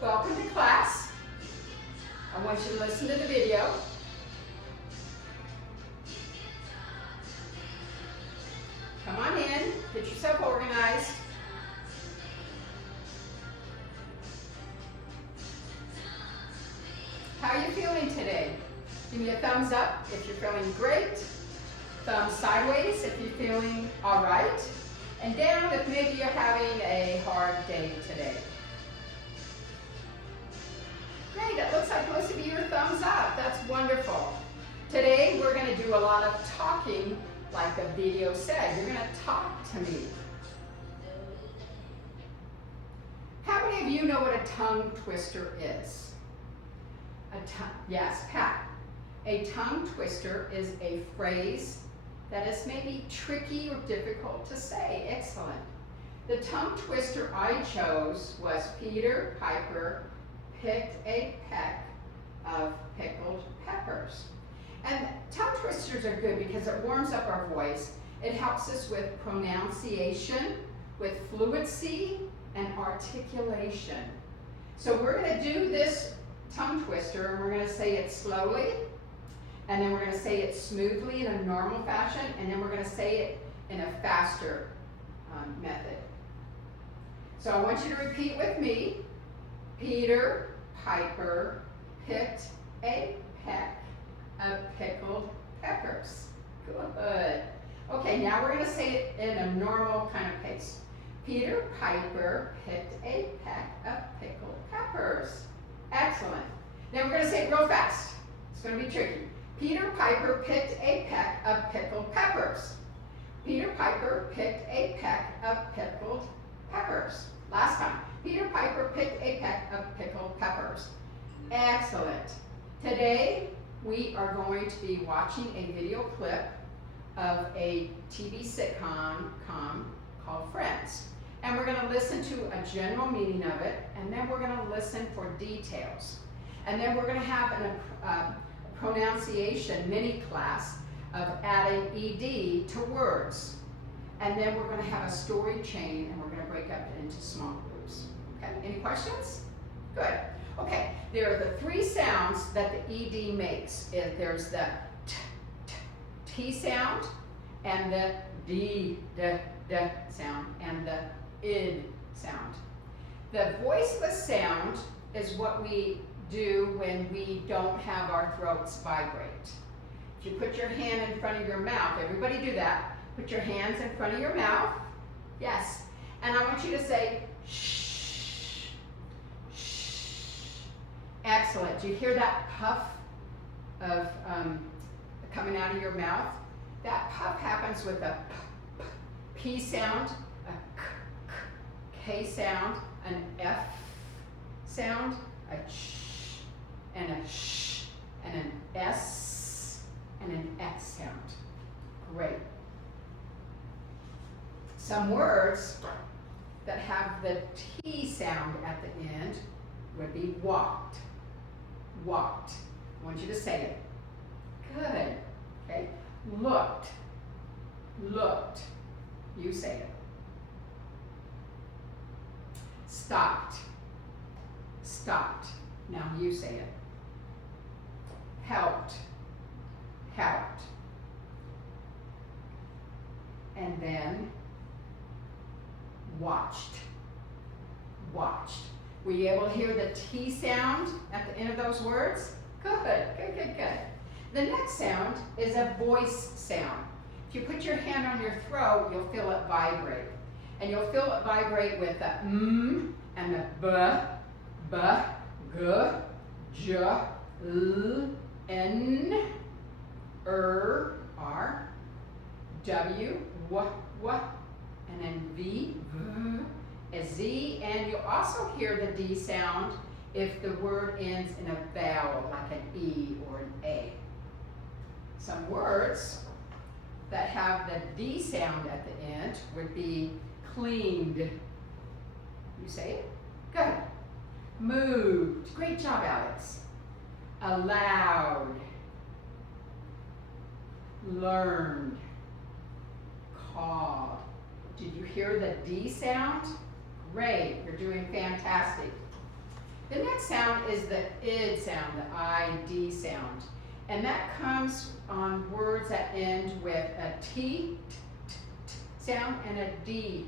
Welcome to class. I want you to listen to the video. Come on in, get yourself organized. How are you feeling today? Give me a thumbs up if you're feeling great. Thumbs sideways if you're feeling all right. And down if maybe you're having a hard day today. Great, it looks like most of you are thumbs up. That's wonderful. Today we're going to do a lot of talking like the video said. You're going to talk to me. How many of you know what a tongue twister is? Yes, Pat. A tongue twister is a phrase that is maybe tricky or difficult to say. Excellent. The tongue twister I chose was Peter Piper picked a peck of pickled peppers. And tongue twisters are good because it warms up our voice. It helps us with pronunciation, with fluency, and articulation. So we're going to do this tongue twister, and we're going to say it slowly, and then we're going to say it smoothly in a normal fashion, and then we're going to say it in a faster method. So I want you to repeat with me. Peter Piper picked a peck of pickled peppers. Good. Okay, now we're going to say it in a normal kind of pace. Peter Piper picked a peck of pickled peppers. Excellent. Then we're going to say it real fast. It's going to be tricky. Peter Piper picked a peck of pickled peppers. Peter Piper picked a peck of pickled peppers. Last time. Peter Piper picked a peck of pickled peppers. Excellent. Today we are going to be watching a video clip of a TV sitcom called Friends. And we're going to listen to a general meaning of it, and then we're going to listen for details. And then we're going to have a pronunciation mini class of adding ED to words. And then we're going to have a story chain, and we're going to break up into small groups. Okay, any questions? Good. Okay, there are the three sounds that the ED makes. There's the T sound, and the D sound, and the id sound. The voiceless sound is what we do when we don't have our throats vibrate. If you put your hand in front of your mouth, everybody do that. Put your hands in front of your mouth. Yes. And I want you to say shh, shh. Excellent. Do you hear that puff of coming out of your mouth? That puff happens with a P sound, a K sound, an F sound, a ch, and a sh, and an S, and an X sound. Great. Some words that have the T sound at the end would be walked. Walked. I want you to say it. Good. Okay. Looked. Looked. You say it. Stopped. Stopped. Now you say it. Helped. Helped. And then watched. Watched. Were you able to hear the T sound at the end of those words? Good, good, good, good. The next sound is a voice sound. If you put your hand on your throat, you'll feel it vibrate. And you'll feel it vibrate with the and the b, g, j, l, n, r, w, w, and then v, a z, and you'll also hear the D sound if the word ends in a vowel, like an E or an A. Some words that have the D sound at the end would be cleaned. You say it? Good. Moved. Great job, Alex. Allowed. Learned. Called. Did you hear the D sound? Great, you're doing fantastic. The next sound is the id sound, the ID sound. And that comes on words that end with a T, sound and a D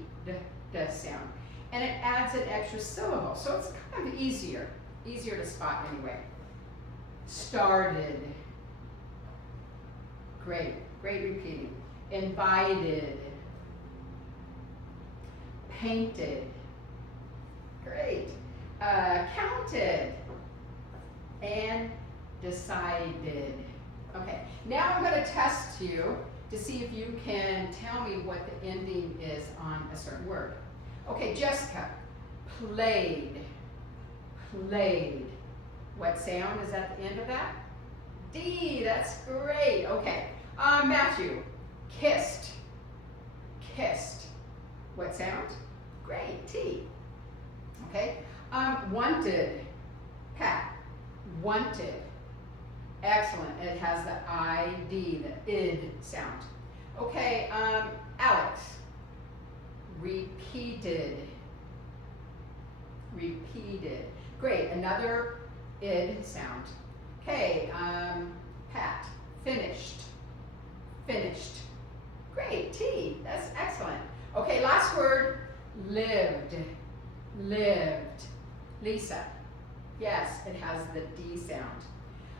sound. And it adds an extra syllable, so it's kind of easier to spot anyway. Started. Great repeating. Invited. Painted. Great. Counted. And decided. Okay, now I'm going to test you to see if you can tell me what the ending is on a certain word. Okay, Jessica, played. What sound is at the end of that? D, that's great. Okay, Matthew, kissed. What sound? Great, T. Okay, wanted. Pat, wanted. Excellent, it has the ID, the id sound. Okay, Alex, repeated. Great, another id sound. Okay, Pat, finished. Great, T, that's excellent. Okay, last word, lived. Lisa, yes, it has the D sound.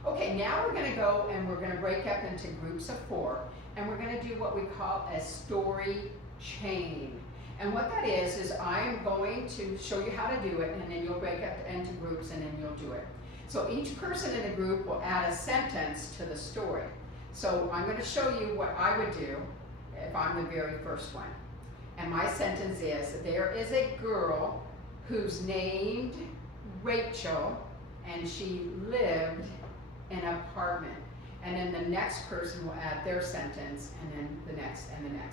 Okay, now we're going to go and we're going to break up into groups of 4, and we're going to do what we call a story chain. And what that is I'm going to show you how to do it, and then you'll break up into groups and then you'll do it. So each person in the group will add a sentence to the story. So I'm going to show you what I would do if I'm the very first one. And my sentence is, there is a girl who's named Rachel, and she lived in an apartment. And then the next person will add their sentence, and then the next and the next.